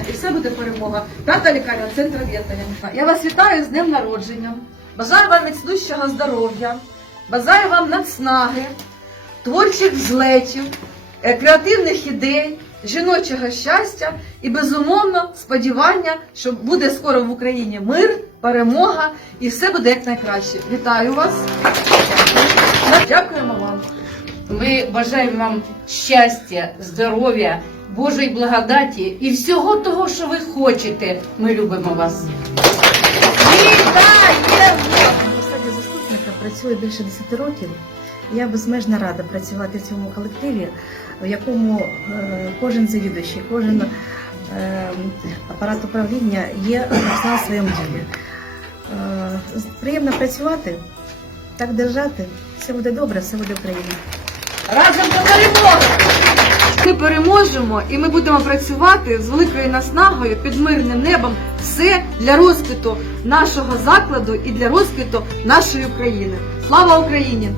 Україна і все буде перемога. П'ята лікарня, центр об'єднання. Я вас вітаю з днем народження. Бажаю вам міцнущого здоров'я, бажаю вам нацнаги, творчих злетів, е, креативних ідей, жіночого щастя і безумовно сподівання, що буде скоро в Україні мир, перемога і все буде якнайкраще. Вітаю вас! Ми бажаємо вам щастя, здоров'я, Божої благодаті і всього того, що ви хочете. Ми любимо вас. Вітаємо! Заступника працюю більше 10 років. Я безмежно рада працювати в цьому колективі, в якому е, кожен завідуючий, кожен е, апарат управління є в своєму ділі. Е, приємно працювати, так держати. Все буде добре, все буде Україна. Разом до! Ми переможемо і ми будемо працювати з великою наснагою під мирним небом. Все для розквіту нашого закладу і для розквіту нашої України. Слава Україні!